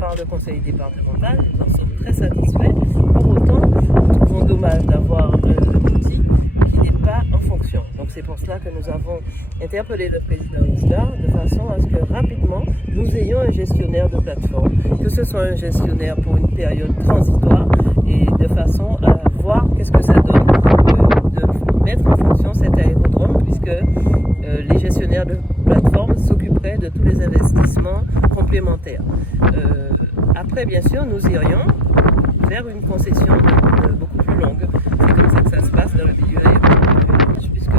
par le conseil départemental. Nous en sommes très satisfaits. Pour autant, nous trouvons dommage d'avoir un outil qui n'est pas en fonction. Donc c'est pour cela que nous avons interpellé le président Isgar de façon à ce que rapidement nous ayons un gestionnaire de plateforme, que ce soit un gestionnaire pour une période transitoire et de façon à voir qu'est-ce que ça donne de mettre en fonction cet aérodrome, puisque les gestionnaires de plateforme s'occuperaient de tous les investissements complémentaires. Après, bien sûr, nous irions vers une concession beaucoup plus longue. C'est comme ça que ça se passe dans le milieu aéronautique, puisque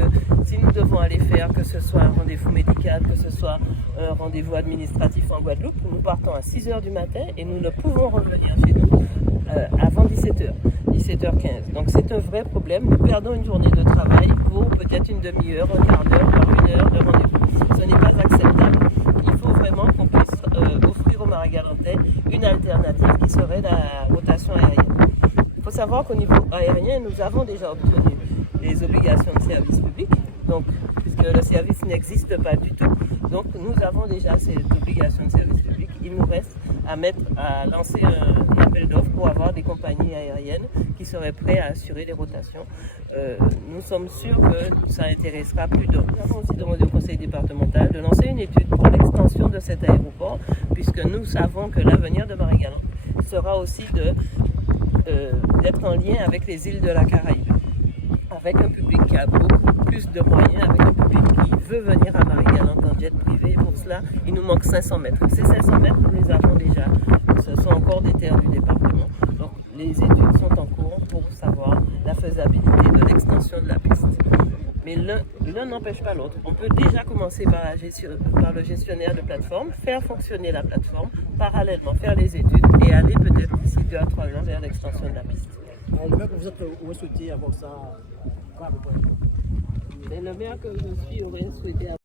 si nous devons aller faire, que ce soit un rendez-vous médical, que ce soit un rendez-vous administratif en Guadeloupe, nous partons à 6 h du matin et nous ne pouvons revenir chez nous avant 17 h, 17 h 15. Donc c'est un vrai problème. Nous perdons une journée de travail pour peut-être une demi-heure, un quart d'heure, voire une heure de rendez-vous. Ce n'est pas acceptable. Il faut vraiment qu'on puisse offrir aux Marie-Galantais une alternative qui serait la rotation aérienne. Il faut savoir qu'au niveau aérien, nous avons déjà obtenu les obligations de service public, donc, puisque le service n'existe pas du tout. Donc nous avons déjà cette obligation de service public. Il nous reste à lancer un appel d'offres pour avoir des compagnies aériennes qui seraient prêtes à assurer les rotations. Nous sommes sûrs que ça intéressera plus d'hommes. Nous avons aussi demandé au conseil départemental de lancer une étude pour l'extension de cet aéroport, puisque nous savons que l'avenir de Marie-Galante sera aussi d'être en lien avec les îles de la Caraïbe, avec un public qui a beaucoup plus de moyens, avec un public qui veut venir à Marie-Galante en jet privé. Pour cela, il nous manque 500 mètres. Ces 500 mètres, nous les avons déjà. Ce sont encore des terres du département. Donc, les études sont en cours pour savoir la faisabilité de l'extension de la piste. Mais l'un n'empêche pas l'autre. On peut déjà commencer par le gestionnaire de plateforme, faire fonctionner la plateforme, parallèlement faire les études et aller peut-être d'ici 2 à 3 ans vers l'extension de la piste. Le maire que vous êtes, où souhaitez avoir ça, quoi à peu près? Le maire que je suis aurait souhaité avoir